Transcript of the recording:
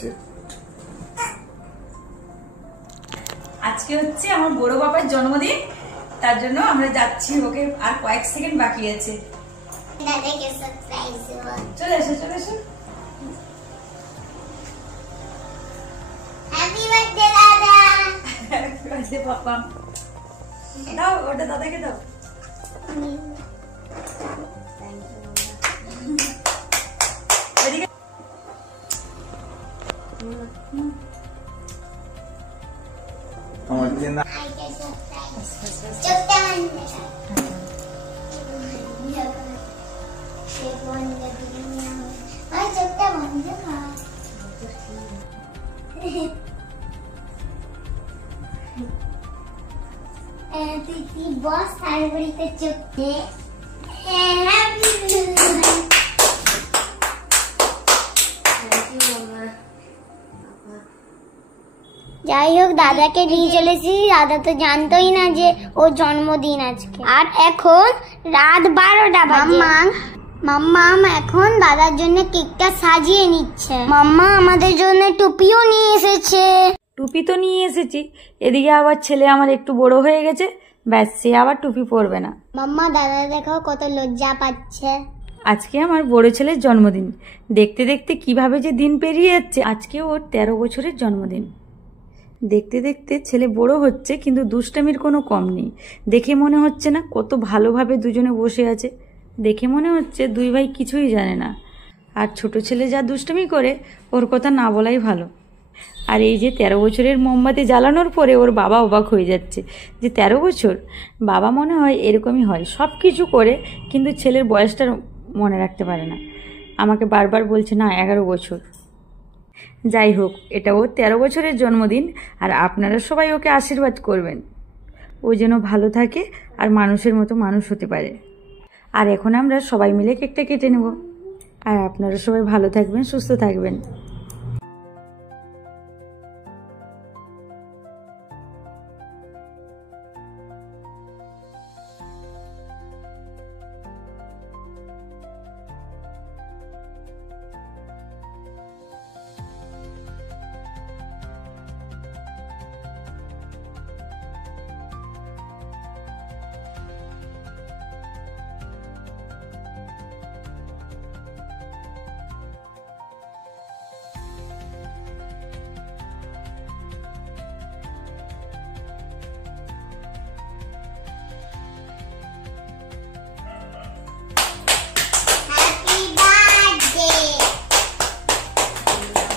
আসছে। আজকে হচ্ছে আমার বড় বাবার জন্মদিন, তার জন্য আমরা যাচ্ছি, ওকে আর কয়েক সেকেন্ড বাকি আছে। চলে এসো চলে এসো। হ্যাপি বার্থডে দাদা। হ্যাপি বার্থডে পাপা। দাও ওটা দাদাকে দাও। এদিকে আমার দিন না চোখটা বন্ধ তুই বস তারপরে চোখে যাই হোক, দাদাকে নিয়ে চলেছি। দাদা তো জানতোই না যে ওর জন্মদিন আজকে। আর এখন রাত 12টা বাজে। মাম্মা এখন দাদার জন্য কেকটা সাজিয়ে নিচ্ছে। মাম্মা আমাদের জন্য টুপিও নিয়ে এসেছে। টুপি তো নিয়ে এসেছি, এদিকে আবার ছেলে আমার একটু বড় হয়ে গেছে, ব্যাস সে আবার টুপি পরবে না। মাম্মা দাদা দেখো কত লজ্জা পাচ্ছে। আজকে আমার বড় ছেলের জন্মদিন, দেখতে দেখতে কিভাবে যে দিন পেরিয়ে যাচ্ছে। আজকে ওর 13 বছরের জন্মদিন। দেখতে দেখতে ছেলে বড় হচ্ছে, কিন্তু দুষ্টামির কোনো কম নেই। দেখে মনে হচ্ছে না কত ভালোভাবে দুজনে বসে আছে। দেখে মনে হচ্ছে দুই ভাই কিছুই জানে না। আর ছোট ছেলে যা দুষ্টামি করে, ওর কথা না বলাই ভালো। আর এই যে 13 বছরের মোমবাতি জ্বালানোর পরে ওর বাবা অবাক হয়ে যাচ্ছে যে 13 বছর। বাবা মনে হয় এরকমই হয়, সব কিছু করে কিন্তু ছেলের বয়সটা মনে রাখতে পারে না। আমাকে বারবার বলছে না 11 বছর। যাই হোক, এটা ওর 13 বছরের জন্মদিন, আর আপনারা সবাই ওকে আশীর্বাদ করবেন, ও যেন ভালো থাকে আর মানুষের মতো মানুষ হতে পারে। আর এখন আমরা সবাই মিলে কেকটা কেটে নেব। আর আপনারা সবাই ভালো থাকবেন, সুস্থ থাকবেন।